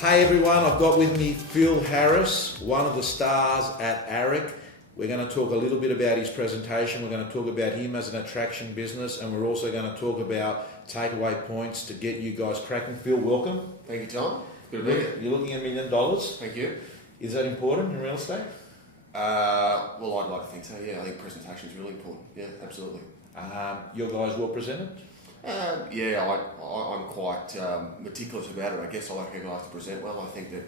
Hey everyone, I've got with me Phil Harris, one of the stars at ARIC. We're going to talk a little bit about his presentation. We're going to talk about him as an attraction business, and we're also going to talk about takeaway points to get you guys cracking. Phil, welcome. Thank you, Tom. Good to be here. You're looking at $1 million. Thank you. Is that important in real estate? Well, I'd like to think so, yeah. I think presentation is really important. Yeah, absolutely. Your guys well presented? Yeah, I'm quite meticulous about it. I guess I like our guys to present well. I think that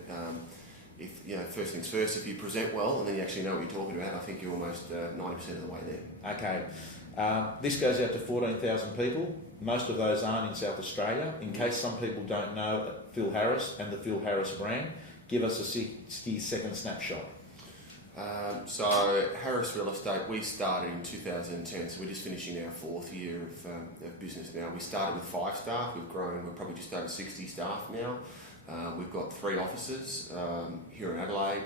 if first things first, if you present well and then you actually know what you're talking about, I think you're almost 90% of the way there. Okay. This goes out to 14,000 people. Most of those aren't in South Australia. In case some people don't know Phil Harris and the Phil Harris brand, give us a 60-second snapshot. So Harris Real Estate, we started in 2010, so we're just finishing our fourth year of business now. We started with 5 staff, we've grown, we're probably just over 60 staff now. We've got 3 offices here in Adelaide.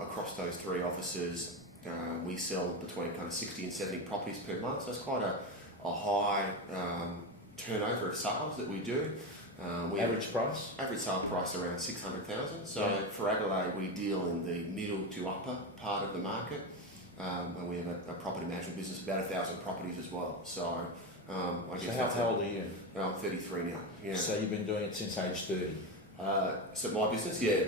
Across those 3 offices, we sell between kind of 60 and 70 properties per month, so it's quite a high turnover of sales that we do. Average price? Average sale price around 600,000. So for Adelaide, we deal in the middle to upper part of the market, and we have a property management business, about 1,000 properties as well. So I guess. So how old are you? I'm 33 now. Yeah. So you've been doing it since age 30? So my business, yeah,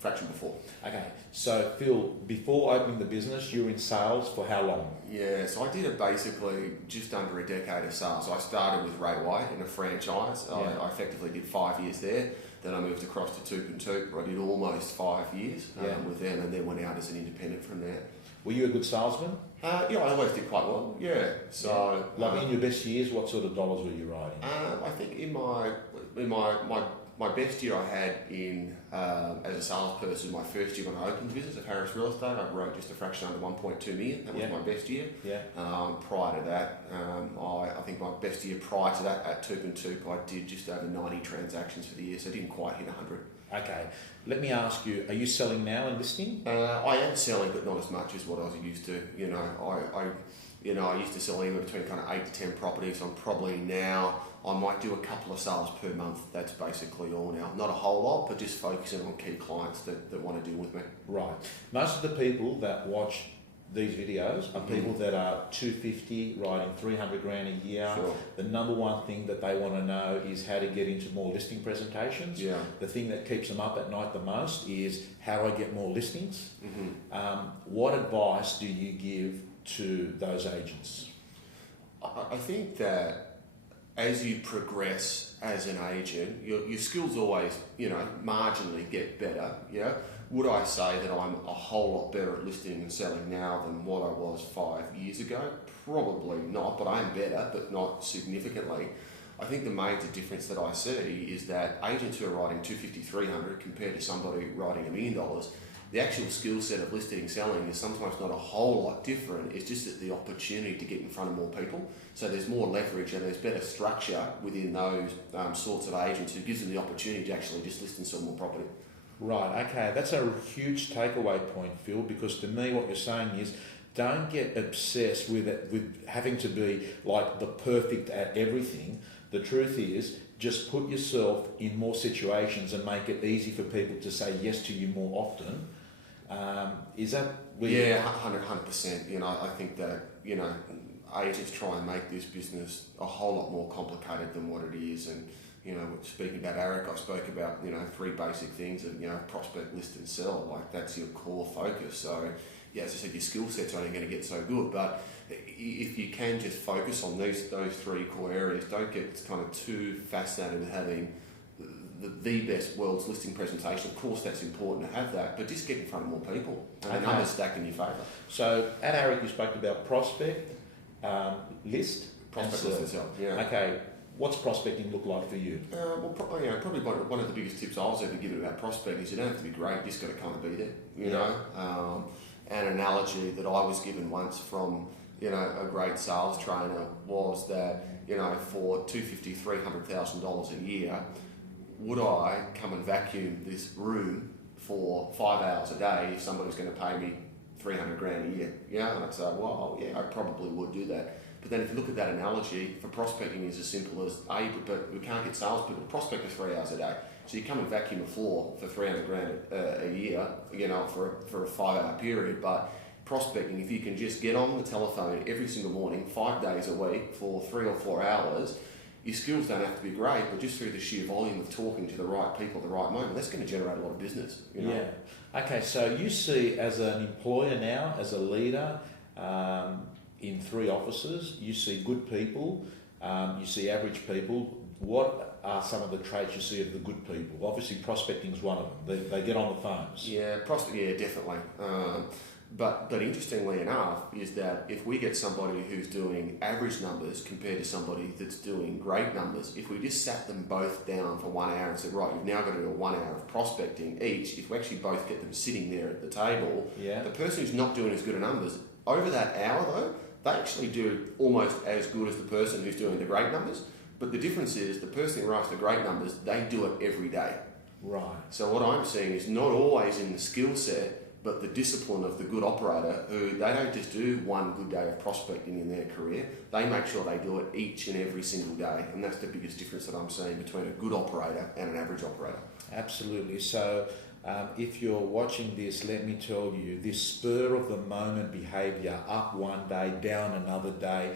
fraction before. Okay. So Phil, before opening the business, you were in sales for how long? Yeah, so I did it basically just under a decade of sales. So I started with Ray White in a franchise. I effectively did 5 years there. Then I moved across to Toop and Toop, where I did almost 5 years with them, and then went out as an independent from there. Were you a good salesman? Yeah, I always did quite well. Yeah. So like in your best years, what sort of dollars were you writing? I think in my best year I had in as a salesperson, my first year when I opened the business of Harris Real Estate, I wrote just a fraction under 1.2 million. That was my best year. Yeah. Prior to that, I think my best year prior to that at Toop and Toop, I did just over 90 transactions for the year, so I didn't quite hit 100. Okay. Let me ask you, are you selling now and listing? I am selling, but not as much as what I was used to. I used to sell anywhere between kind of 8 to 10 properties. I'm probably now, I might do a couple of sales per month. That's basically all now. Not a whole lot, but just focusing on key clients that want to deal with me. Right. Most of the people that watch these videos are people that are 250, writing 300 grand a year. Sure. The number one thing that they want to know is how to get into more listing presentations. Yeah. The thing that keeps them up at night the most is how do I get more listings? What advice do you give to those agents? I think that as you progress as an agent, your skills always, marginally get better. Yeah. Would I say that I'm a whole lot better at listing and selling now than what I was 5 years ago? Probably not, but I am better, but not significantly. I think the major difference that I see is that agents who are writing 250, 300 compared to somebody writing $1 million, the actual skill set of listing and selling is sometimes not a whole lot different. It's just that the opportunity to get in front of more people. So there's more leverage and there's better structure within those sorts of agents who gives them the opportunity to actually just list and sell more property. Right, okay, that's a huge takeaway point, Phil, because to me what you're saying is don't get obsessed with it, with having to be like the perfect at everything. The truth is just put yourself in more situations and make it easy for people to say yes to you more often. Is that where 100%. I think that, agents try and make this business a whole lot more complicated than what it is. And, speaking about ARIC, I spoke about, 3 basic things of, prospect, list and sell. Like that's your core focus. So, yeah, as I said, your skill set's only going to get so good. But if you can just focus on those 3 core areas, don't get kind of too fascinated with having the best world's listing presentation. Of course, that's important to have that, but just get in front of more people and the numbers stack in your favour. So at ARIC, you spoke about prospect, list, and sell. Yeah. Okay. What's prospecting look like for you? Probably one of the biggest tips I was ever given about prospecting is you don't have to be great, you just got to kind of be there. An analogy that I was given once from a great sales trainer was that for $250,000, $300,000 a year, would I come and vacuum this room for 5 hours a day if somebody's going to pay me 300 grand a year? And I'd say, well, yeah, I probably would do that. But then if you look at that analogy, for prospecting is as simple as, but we can't get salespeople to prospect for 3 hours a day. So you come and vacuum a floor for 300 grand a year, for a 5-hour period. But prospecting, if you can just get on the telephone every single morning, 5 days a week for 3 or 4 hours, your skills don't have to be great, but just through the sheer volume of talking to the right people at the right moment, that's going to generate a lot of business. Yeah. Okay, so you see as an employer now, as a leader, in 3 offices, you see good people, you see average people. What are some of the traits you see of the good people? Obviously, prospecting is one of them. They get on the phones. Yeah, definitely. But interestingly enough, is that if we get somebody who's doing average numbers compared to somebody that's doing great numbers, if we just sat them both down for 1 hour and said, right, you've now got to do a 1 hour of prospecting each, if we actually both get them sitting there at the table, the person who's not doing as good a numbers, over that hour though, they actually do almost as good as the person who's doing the great numbers. But the difference is the person who writes the great numbers, they do it every day. Right. So what I'm seeing is not always in the skill set, but the discipline of the good operator, who they don't just do one good day of prospecting in their career, they make sure they do it each and every single day. And that's the biggest difference that I'm seeing between a good operator and an average operator. Absolutely. So if you're watching this, let me tell you, this spur of the moment behaviour, up one day, down another day,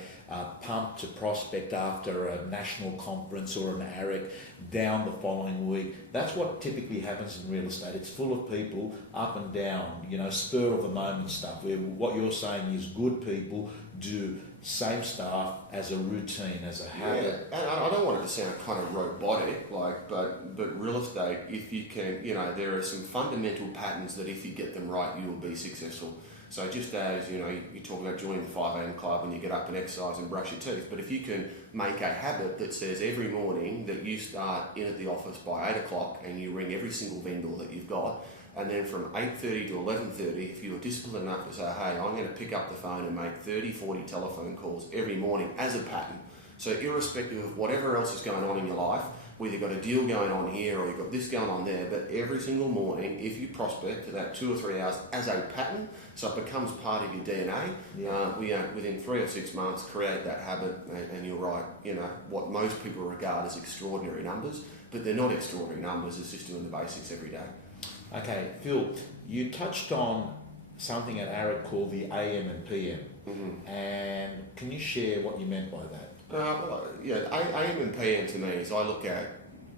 pumped to prospect after a national conference or an ARIC, down the following week. That's what typically happens in real estate. It's full of people up and down, spur of the moment stuff, where what you're saying is good people do same stuff as a routine, as a habit. Yeah, and I don't want it to sound kind of robotic, but real estate, if you can, there are some fundamental patterns that if you get them right, you will be successful. So just as, you talk about joining the 5 a.m. club and you get up and exercise and brush your teeth, but if you can make a habit that says every morning that you start in at the office by 8 o'clock and you ring every single vendor that you've got, and then from 8:30 to 11:30, if you were disciplined enough to say, hey, I'm going to pick up the phone and make 30, 40 telephone calls every morning as a pattern. So irrespective of whatever else is going on in your life, whether you've got a deal going on here or you've got this going on there, but every single morning, if you prospect for that 2 or 3 hours as a pattern, so it becomes part of your DNA, within 3 or 6 months, create that habit, and you're right, what most people regard as extraordinary numbers, but they're not extraordinary numbers, it's just doing the basics every day. Okay, Phil, you touched on something at ARIC called the AM and PM, and can you share what you meant by that? AM and PM to me is I look at,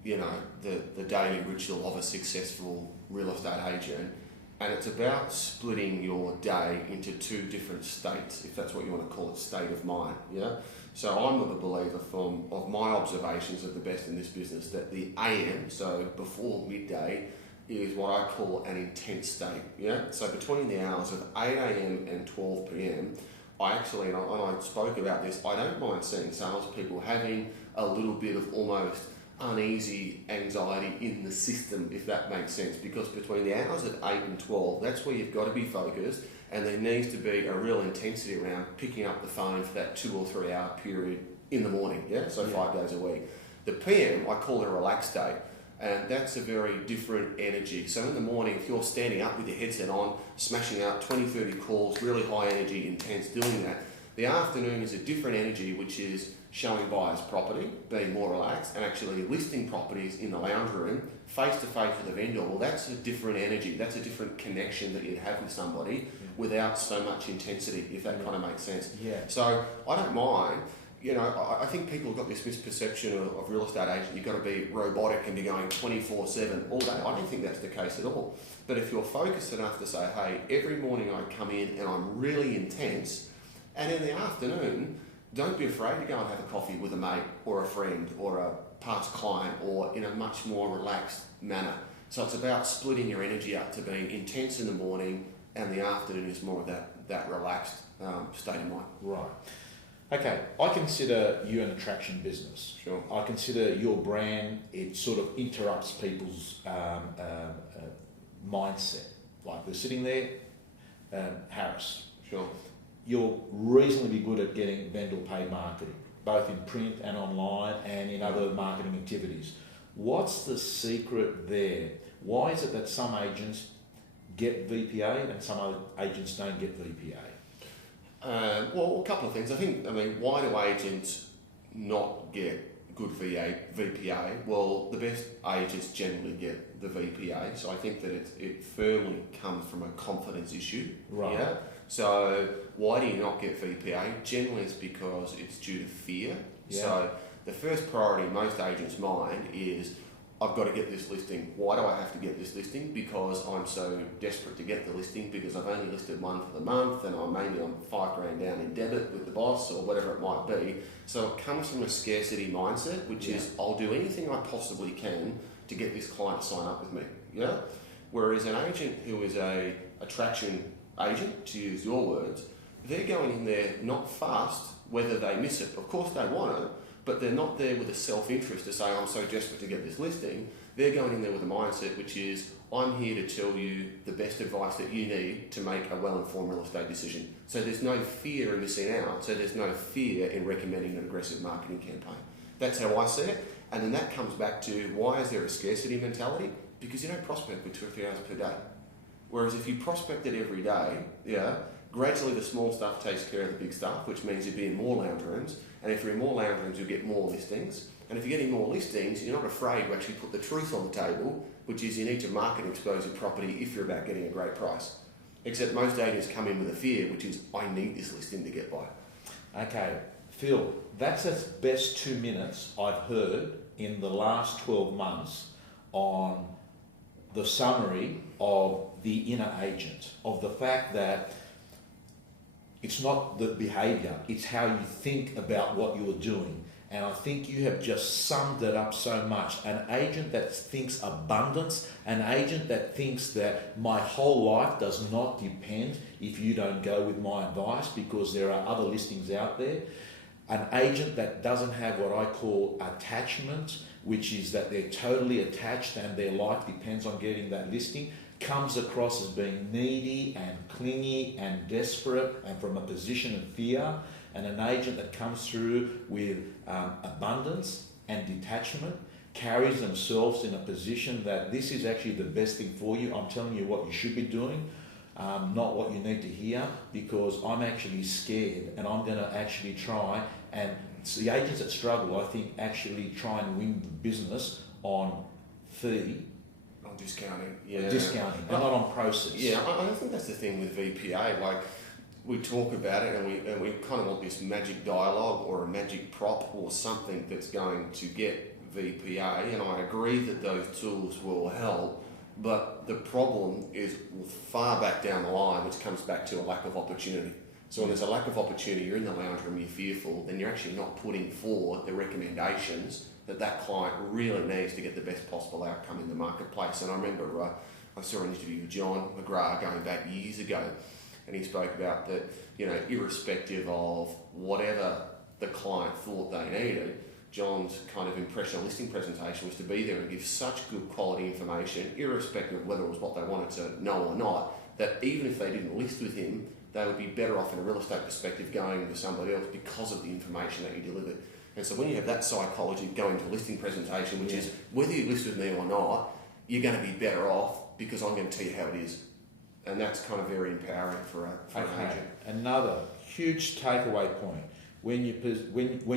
the daily ritual of a successful real estate agent, and it's about splitting your day into 2 different states, if that's what you want to call it, state of mind. Yeah. So I'm of a believer of my observations of the best in this business that the AM, so before midday, is what I call an intense state. Yeah. So between the hours of 8 a.m. and 12 p.m. I actually, and I spoke about this, I don't mind seeing salespeople having a little bit of almost uneasy anxiety in the system, if that makes sense, because between the hours of 8 and 12, that's where you've got to be focused, and there needs to be a real intensity around picking up the phone for that 2 or 3 hour period in the morning, so 5 days a week. The PM, I call it a relaxed state. And that's a very different energy. So in the morning, if you're standing up with your headset on, smashing out 20, 30 calls, really high energy, intense, doing that, the afternoon is a different energy, which is showing buyers property, being more relaxed, and actually listing properties in the lounge room, face-to-face with the vendor. Well, that's a different energy. That's a different connection that you'd have with somebody without so much intensity, if that kind of makes sense. Yeah. So I don't mind. I think people have got this misperception of real estate agent, you've got to be robotic and be going 24/7 all day. I don't think that's the case at all. But if you're focused enough to say, hey, every morning I come in and I'm really intense, and in the afternoon, don't be afraid to go and have a coffee with a mate or a friend or a past client, or in a much more relaxed manner. So it's about splitting your energy up to being intense in the morning, and the afternoon is more of that relaxed state of mind. Right. Okay, I consider you an attraction business. Sure. I consider your brand, it sort of interrupts people's mindset. Like they're sitting there, Harris. Sure. You're reasonably good at getting vendor paid marketing, both in print and online and in other marketing activities. What's the secret there? Why is it that some agents get VPA and some other agents don't get VPA? Well, a couple of things. Why do agents not get good VPA? Well, the best agents generally get the VPA, so I think that it firmly comes from a confidence issue. Right. Yeah. So why do you not get VPA? Generally, it's because it's due to fear. Yeah. So the first priority in most agents' mind is, I've got to get this listing. Why do I have to get this listing? Because I'm so desperate to get the listing, because I've only listed one for the month and I'm $5,000 down in debit with the boss or whatever it might be. So it comes from a scarcity mindset, which is, I'll do anything I possibly can to get this client to sign up with me. Yeah. Whereas an agent who is a attraction agent, to use your words, they're going in there not fast whether they miss it. Of course they want it, but they're not there with a self-interest to say, I'm so desperate to get this listing. They're going in there with a mindset which is, I'm here to tell you the best advice that you need to make a well-informed real estate decision. So there's no fear in missing out. So there's no fear in recommending an aggressive marketing campaign. That's how I see it. And then that comes back to, why is there a scarcity mentality? Because you don't prospect with 2 or 3 hours per day. Whereas if you prospect it every day, gradually the small stuff takes care of the big stuff, which means you'll be in more lounge rooms. And if you're in more lounge rooms, you'll get more listings. And if you're getting more listings, you're not afraid to actually put the truth on the table, which is you need to market and expose your property if you're about getting a great price. Except most agents come in with a fear, which is, I need this listing to get by. Okay, Phil, that's the best 2 minutes I've heard in the last 12 months on the summary of the inner agent, of the fact that it's not the behaviour, it's how you think about what you're doing. And I think you have just summed it up so much. An agent that thinks abundance, an agent that thinks that my whole life does not depend if you don't go with my advice because there are other listings out there. An agent that doesn't have what I call attachment, which is that they're totally attached and their life depends on getting that listing, comes across as being needy and clingy and desperate and from a position of fear. And an agent that comes through with abundance and detachment carries themselves in a position that this is actually the best thing for you. I'm telling you what you should be doing, not what you need to hear, because I'm actually scared and I'm going to actually try. And it's the agents that struggle, I think, actually try and win the business on fee. On discounting. Discounting, and not on process. Yeah, I think that's the thing with VPA. Like, we talk about it and we kind of want this magic dialogue or a magic prop or something that's going to get VPA, and I agree that those tools will help, but the problem is far back down the line, which comes back to a lack of opportunity. So when there's a lack of opportunity, you're in the lounge room, you're fearful, then you're actually not putting forward the recommendations that client really needs to get the best possible outcome in the marketplace. And I remember I saw an interview with John McGrath going back years ago, and he spoke about that, irrespective of whatever the client thought they needed, John's kind of impression on listing presentation was to be there and give such good quality information, irrespective of whether it was what they wanted to know or not, that even if they didn't list with him, they would be better off in a real estate perspective going with somebody else because of the information that he delivered. And so when you have that psychology going to listing presentation, which is whether you list with me or not, you're going to be better off because I'm going to tell you how it is. And that's kind of very empowering for an agent. Another huge takeaway point. When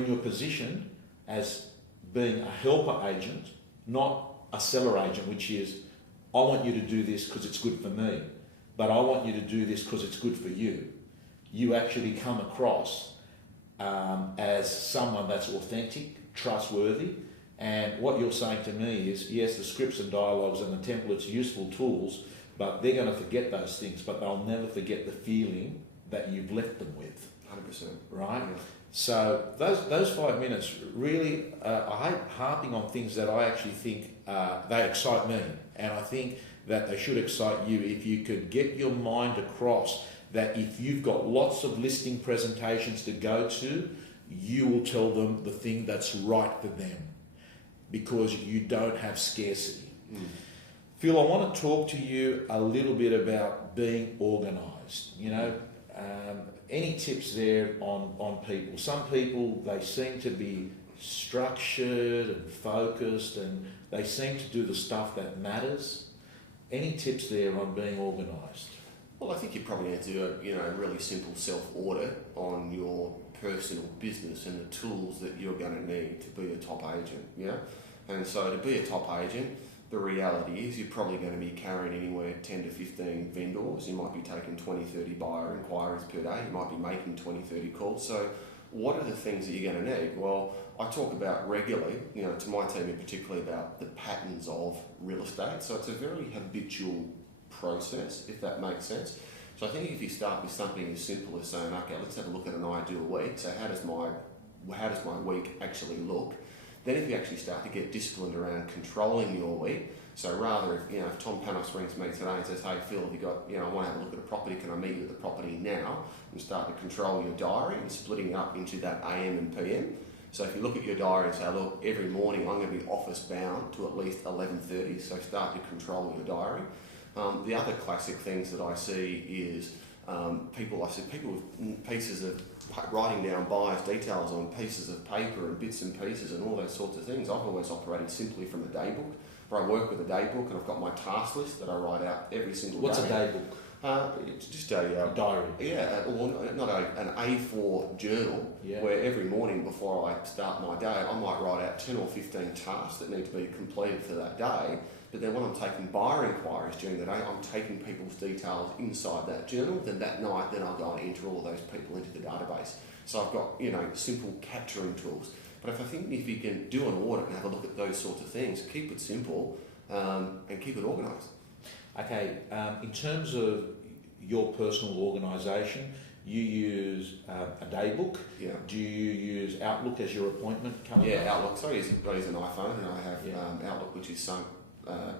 you're positioned as being a helper agent, not a seller agent, which is, I want you to do this because it's good for me, but I want you to do this because it's good for you. You actually come across as someone that's authentic, trustworthy, and what you're saying to me is, yes, the scripts and dialogues and the templates, useful tools, but they're going to forget those things, but they'll never forget the feeling that you've left them with. 100%. Right? Yeah. So those 5 minutes really, I hate harping on things that I actually think they excite me, and I think that they should excite you. If you could get your mind across that if you've got lots of listing presentations to go to, you will tell them the thing that's right for them because you don't have scarcity. Phil, I want to talk to you a little bit about being organised. Any tips there on people? Some people, they seem to be structured and focused and they seem to do the stuff that matters. Any tips there on being organised? Well, I think you probably need to do a really simple self-audit on your personal business and the tools that you're going to need to be a top agent. Yeah, and so to be a top agent, the reality is you're probably going to be carrying anywhere 10 to 15 vendors. You might be taking 20, 30 buyer inquiries per day. You might be making 20, 30 calls. So what are the things that you're going to need? Well, I talk about regularly, to my team in particular, about the patterns of real estate. So it's a very habitual process, if that makes sense. So I think if you start with something as simple as saying, okay, let's have a look at an ideal week. So how does my week actually look? Then if you actually start to get disciplined around controlling your week, so rather if Tom Panos rings me today and says, hey Phil, have you got, I want to have a look at a property, can I meet you at the property now? And start to control your diary and splitting it up into that AM and PM. So if you look at your diary and say, look, every morning I'm going to be office bound to at least 11:30, so start to control your diary. The other classic things that I see is people with pieces of writing down buyers' details on pieces of paper and bits and pieces and all those sorts of things. I've always operated simply from a Daybook, where I work with a Daybook and I've got my task list that I write out every single What's day. a Daybook? It's just a diary. Yeah, or not an A4 journal where every morning before I start my day, I might write out 10 or 15 tasks that need to be completed for that day. But then when I'm taking buyer inquiries during the day, I'm taking people's details inside that journal. Then that night, I'll go and enter all those people into the database. So I've got, simple capturing tools. But if you can do an audit and have a look at those sorts of things, keep it simple and keep it organised. Okay, in terms of your personal organisation, you use a Daybook. Yeah. Do you use Outlook as your appointment calendar? Yeah, Outlook. So I use an iPhone and I have Outlook, which is sunk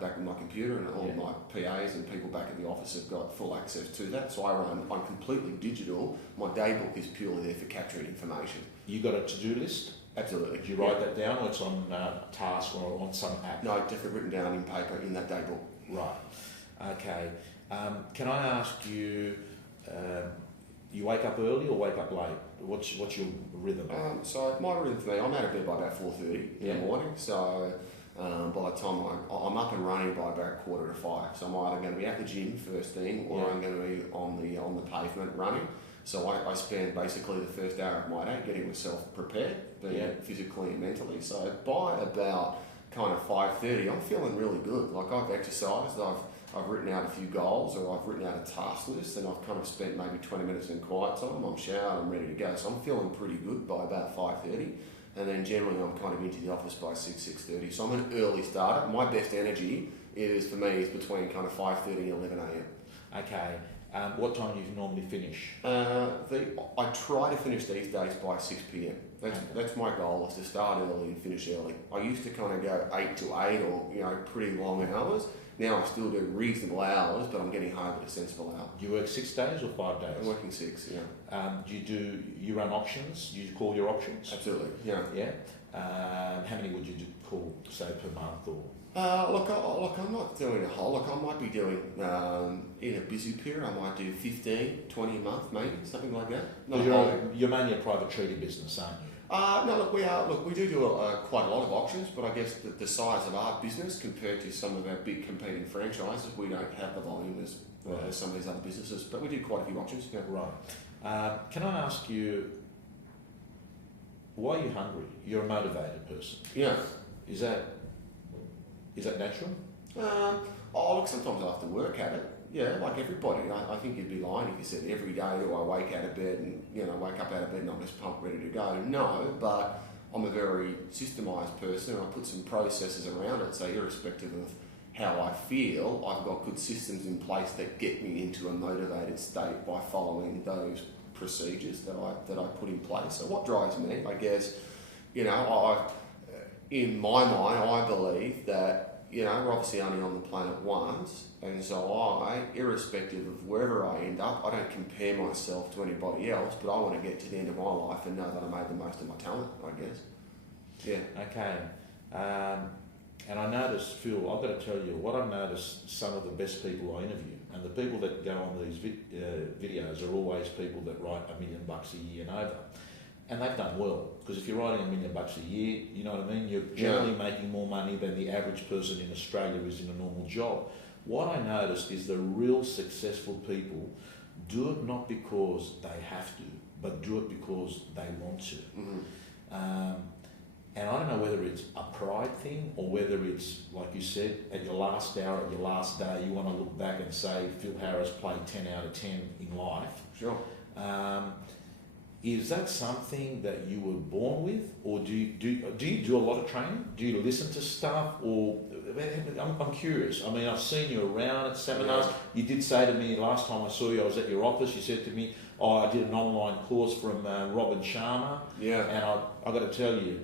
back in my computer, and all my PAs and people back at the office have got full access to that. So I'm completely digital. My Daybook is purely there for capturing information. You got a to-do list? Absolutely. Do you write that down, or it's on task or on some app? No, definitely written down in paper in that Daybook. Right. Okay. Can I ask you, you wake up early or wake up late? What's your rhythm? So my rhythm for me, I'm out of bed by about 4:30 in the morning. So by the time I'm up and running by about 4:45. So I'm either going to be at the gym first thing, or I'm going to be on the pavement running. So I spend basically the first hour of my day getting myself prepared, being physically and mentally. So by about kind of 5:30, I'm feeling really good. Like I've exercised, I've written out a few goals, or I've written out a task list, and I've kind of spent maybe 20 minutes in quiet time. I'm showered, I'm ready to go. So I'm feeling pretty good by about 5:30. And then generally I'm kind of into the office by 6:30. So I'm an early starter. My best energy is between kind of 5:30 and 11 a.m. Okay. What time do you normally finish? I try to finish these days by 6 p.m. That's my goal, is to start early and finish early. I used to kind of go 8 to 8 or pretty long hours. Now I still do reasonable hours, but I'm getting home at a sensible hour. Do you work 6 days or 5 days? I'm working 6, yeah. Do you run auctions? Do you call your auctions? Absolutely, yeah. Yeah. How many would you call, say, per month or? Look, I'm not doing a whole. I might be doing in a busy period. I might do 15, 20 a month, maybe something like that. You're mainly a private treaty business, aren't you? No, look, we do quite a lot of auctions, but I guess the size of our business compared to some of our big competing franchises, we don't have the volume as some of these other businesses, but we do quite a few auctions. Yeah. Right. Can I ask you, why are you hungry? You're a motivated person. Yeah. Is that natural? Look, sometimes I have to work at it. Yeah, like everybody. I think you'd be lying if you said every day do I wake out of bed and wake up out of bed and I'm just pumped, ready to go. No, but I'm a very systemised person and I put some processes around it. So irrespective of how I feel, I've got good systems in place that get me into a motivated state by following those procedures that I put in place. So what drives me, I guess, in my mind, I believe that we're obviously only on the planet once, and so irrespective of wherever I end up, I don't compare myself to anybody else, but I want to get to the end of my life and know that I made the most of my talent, I guess. Yeah. Okay. And I noticed, Phil, I've got to tell you, what I've noticed, some of the best people I interview, and the people that go on these videos are always people that write $1 million a year and over. And they've done well, because if you're writing $1 million a year, you know what I mean? You're generally making more money than the average person in Australia is in a normal job. What I noticed is the real successful people do it not because they have to, but do it because they want to. Mm-hmm. And I don't know whether it's a pride thing or whether it's, like you said, at your last hour, at your last day, you want to look back and say, Phil Harris played 10 out of 10 in life. Sure. Is that something that you were born with, or do you do a lot of training? Do you listen to stuff, or I'm curious. I mean, I've seen you around at seminars. Yeah. You did say to me last time I saw you, I was at your office. You said to me, "Oh, I did an online course from Robin Sharma." Yeah. And I got to tell you,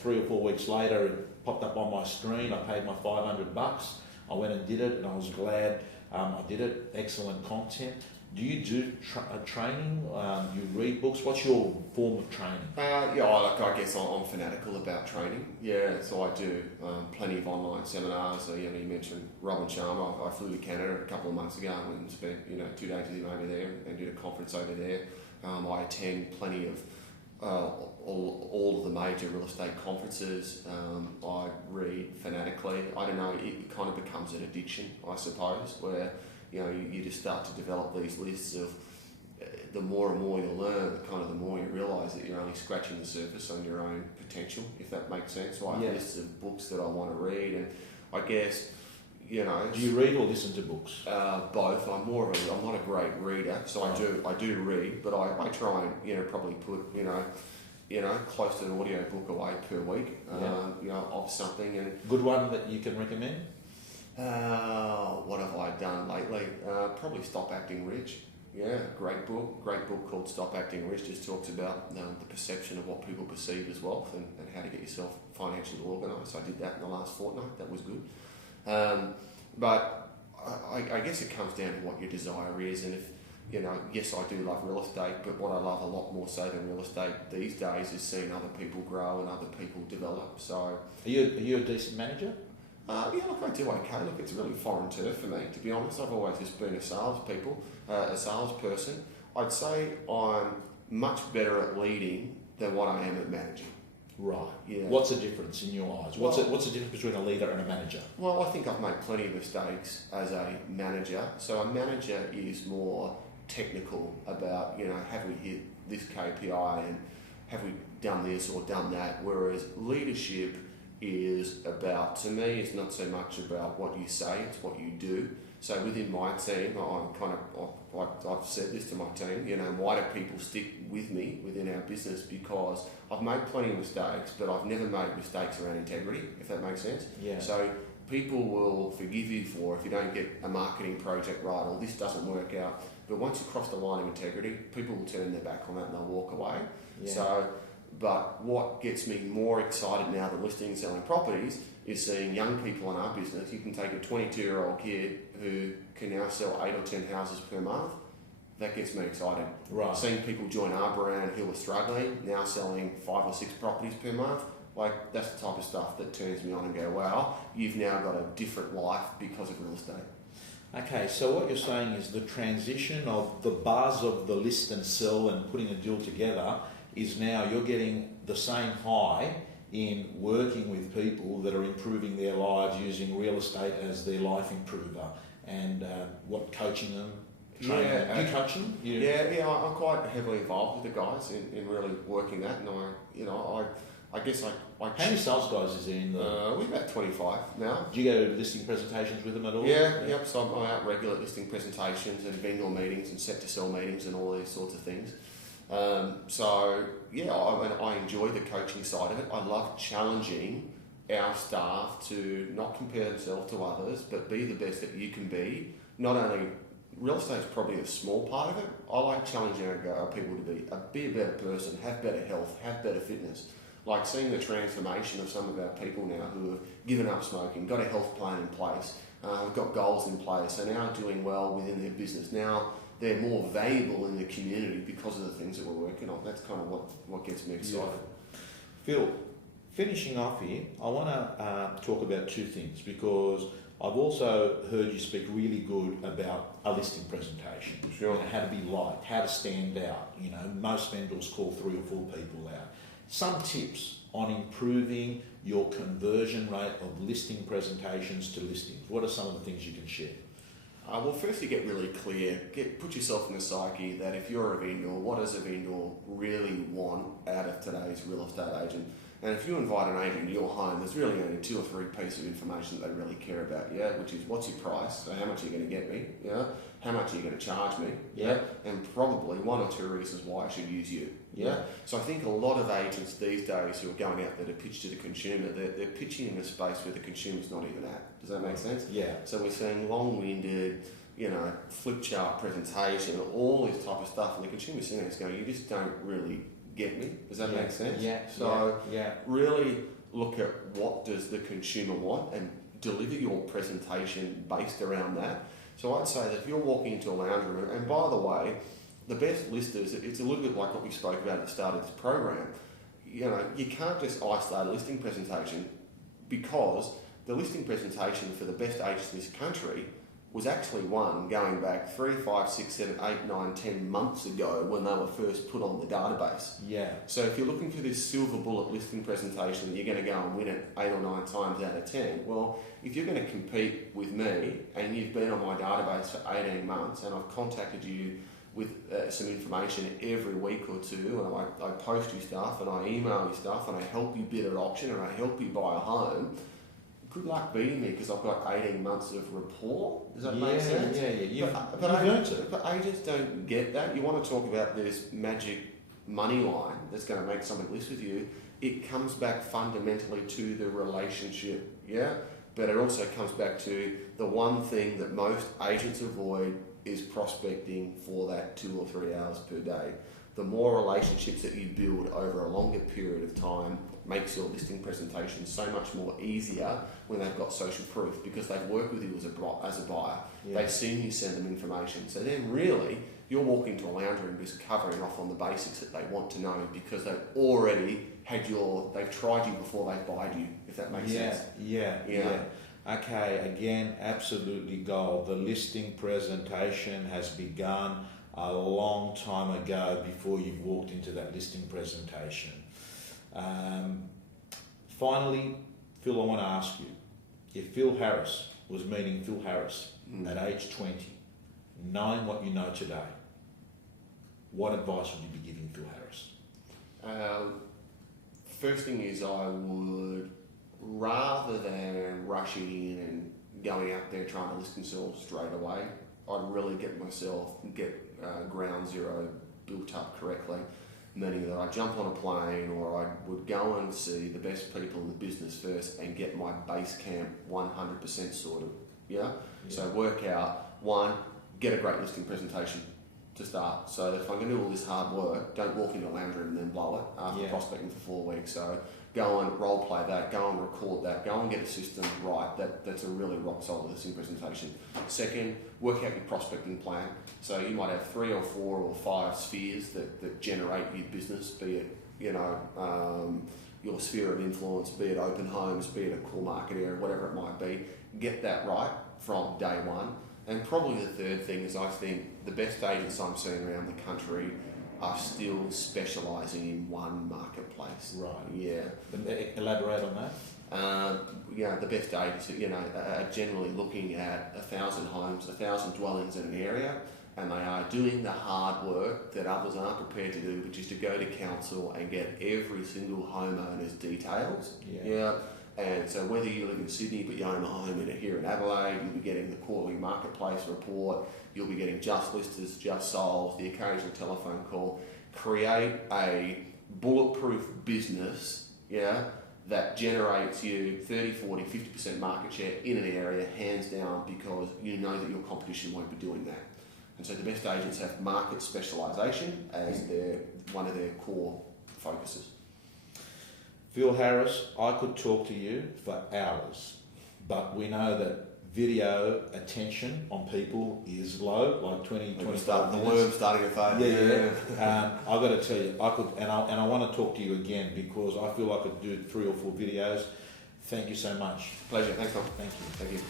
3 or 4 weeks later, it popped up on my screen. I paid my $500. I went and did it, and I was glad I did it. Excellent content. Do you do training? You read books? What's your form of training? I guess I'm fanatical about training. Yeah, so I do plenty of online seminars. You mentioned Robin Sharma. I flew to Canada a couple of months ago and spent 2 days with him over there and did a conference over there. I attend plenty of all of the major real estate conferences. I read fanatically. I don't know. It kind of becomes an addiction, I suppose, where you just start to develop these lists of the more and more you learn, the more you realise that you're only scratching the surface on your own potential, if that makes sense. So I have lists of books that I want to read, and I guess, Do you read or listen to books? Both. I'm not a great reader, so I do read, but I try and probably put close to an audio book away per week, of something. And good one that you can recommend? What have I done lately? Probably Stop Acting Rich. Yeah, great book called Stop Acting Rich. Just talks about the perception of what people perceive as wealth and how to get yourself financially organised. So I did that in the last fortnight. That was good. But I guess it comes down to what your desire is, and if yes, I do love real estate, but what I love a lot more so than real estate these days is seeing other people grow and other people develop. So are you a decent manager? I do okay. Look, it's really foreign turf for me, to be honest. I've always just been a salesperson. I'd say I'm much better at leading than what I am at managing. Right. Yeah. What's the difference in your eyes? What's the difference between a leader and a manager? Well, I think I've made plenty of mistakes as a manager. So a manager is more technical about, have we hit this KPI and have we done this or done that, whereas leadership is about, to me, it's not so much about what you say, it's what you do. So within my team, I've said this to my team, why do people stick with me within our business? Because I've made plenty of mistakes, but I've never made mistakes around integrity, if that makes sense. Yeah. So people will forgive you for if you don't get a marketing project right or this doesn't work out. But once you cross the line of integrity, people will turn their back on that and they'll walk away. Yeah. But what gets me more excited now than listing and selling properties is seeing young people in our business. You can take a 22-year-old kid who can now sell 8 or 10 houses per month. That gets me excited. Right. Seeing people join our brand who are struggling, now selling 5 or 6 properties per month, that's the type of stuff that turns me on and go, wow, you've now got a different life because of real estate. Okay, so what you're saying is the transition of the buzz of the list and sell and putting a deal together is now you're getting the same high in working with people that are improving their lives using real estate as their life improver and coaching them, training them. Do you coach them? Yeah, I'm quite heavily involved with the guys in really working that, and I guess I how many sales guys is there in the... we're about 25 now. Do you go to listing presentations with them at all? Yeah. So I'm out regular at listing presentations and vendor meetings and set to sell meetings and all these sorts of things. I enjoy the coaching side of it. I love challenging our staff to not compare themselves to others, but be the best that you can be. Not only real estate is probably a small part of it. I like challenging our people to be a better person, have better health, have better fitness. Like seeing the transformation of some of our people now who have given up smoking, got a health plan in place, got goals in place, are now doing well within their business. Now they're more valuable in the community because of the things that we're working on. That's kind of what gets me excited. Yeah. Phil, finishing off here, I want to talk about 2 things because I've also heard you speak really good about a listing presentation. Sure. How to be liked, how to stand out. Most vendors call 3 or 4 people out. Some tips on improving your conversion rate of listing presentations to listings. What are some of the things you can share? Well, firstly, get really clear. Put yourself in the psyche that if you're a vendor, what does a vendor really want out of today's real estate agent? And if you invite an agent to your home, there's really only 2 or 3 pieces of information that they really care about, yeah, which is what's your price, so how much are you going to get me, yeah, how much are you going to charge me, yeah, and probably 1 or 2 reasons why I should use you, yeah. So I think a lot of agents these days who are going out there to pitch to the consumer, they're pitching in a space where the consumer's not even at. Does that make sense? Yeah. So we're seeing long-winded, flip chart presentation, all this type of stuff, and the consumer's sitting there going, you just don't really get me. Does that make sense? Yeah. So really look at what does the consumer want and deliver your presentation based around that. So I'd say that if you're walking into a lounge room, and by the way, the best listers, it's a little bit like what we spoke about at the start of this program. You can't just isolate a listing presentation, because the listing presentation for the best agents in this country was actually one going back 3, 5, 6, 7, 8, 9, 10 months ago when they were first put on the database. Yeah. So if you're looking for this silver bullet listing presentation that you're going to go and win it 8 or 9 times out of 10, well, if you're going to compete with me and you've been on my database for 18 months and I've contacted you with some information every week or two, and I post you stuff and I email you stuff and I help you bid at auction and I help you buy a home, good luck beating me because I've got 18 months of rapport. Does that make sense? Yeah. But agents don't get that. You want to talk about this magic money line that's going to make somebody list with you. It comes back fundamentally to the relationship, yeah? But it also comes back to the one thing that most agents avoid is prospecting for that 2 or 3 hours per day. The more relationships that you build over a longer period of time makes your listing presentation so much more easier when they've got social proof, because they've worked with you as a buyer. Yeah. They've seen you send them information. So then really, you're walking to a lounge room just covering off on the basics that they want to know, because they've already they've tried you before they buyed you, if that makes sense. Yeah. Okay, again, absolutely gold. The listing presentation has begun a long time ago before you've walked into that listing presentation. Finally, Phil, I want to ask you, if Phil Harris was meeting Phil Harris at age 20, knowing what you know today, what advice would you be giving Phil Harris? First thing is, I would, rather than rushing in and going out there trying to list themselves straight away, I'd really get ground zero built up correctly, meaning that I jump on a plane or I would go and see the best people in the business first and get my base camp 100% sorted. Yeah? So work out, 1, get a great listing presentation to start. So that if I'm going to do all this hard work, don't walk into a lounge room and then blow it after prospecting for 4 weeks. So go and role play that, go and record that, go and get a system right. That's a really rock solid listing presentation. Second, work out your prospecting plan. So you might have 3 or 4 or 5 spheres that generate your business, be it your sphere of influence, be it open homes, be it a core market area, whatever it might be. Get that right from day one. And probably the third thing is, I think the best agents I'm seeing around the country are still specialising in one marketplace. Right. Yeah. Elaborate on that. The best agents, are generally looking at 1,000 homes, 1,000 dwellings in an area, and they are doing the hard work that others aren't prepared to do, which is to go to council and get every single homeowner's details. Yeah. And so whether you live in Sydney but you own a home here in Adelaide, you'll be getting the quarterly marketplace report, you'll be getting just listers, just solds, the occasional telephone call. Create a bulletproof business, that generates you 30, 40, 50% market share in an area, hands down, because you know that your competition won't be doing that. And so the best agents have market specialisation as one of their core focuses. Phil Harris, I could talk to you for hours, but we know that video attention on people is low, like 20, 25 minutes. The worm's starting to fade. Yeah. I've got to tell you, I want to talk to you again, because I feel I could do 3 or 4 videos. Thank you so much. Pleasure. Thanks, Tom. Thank you. Thank you.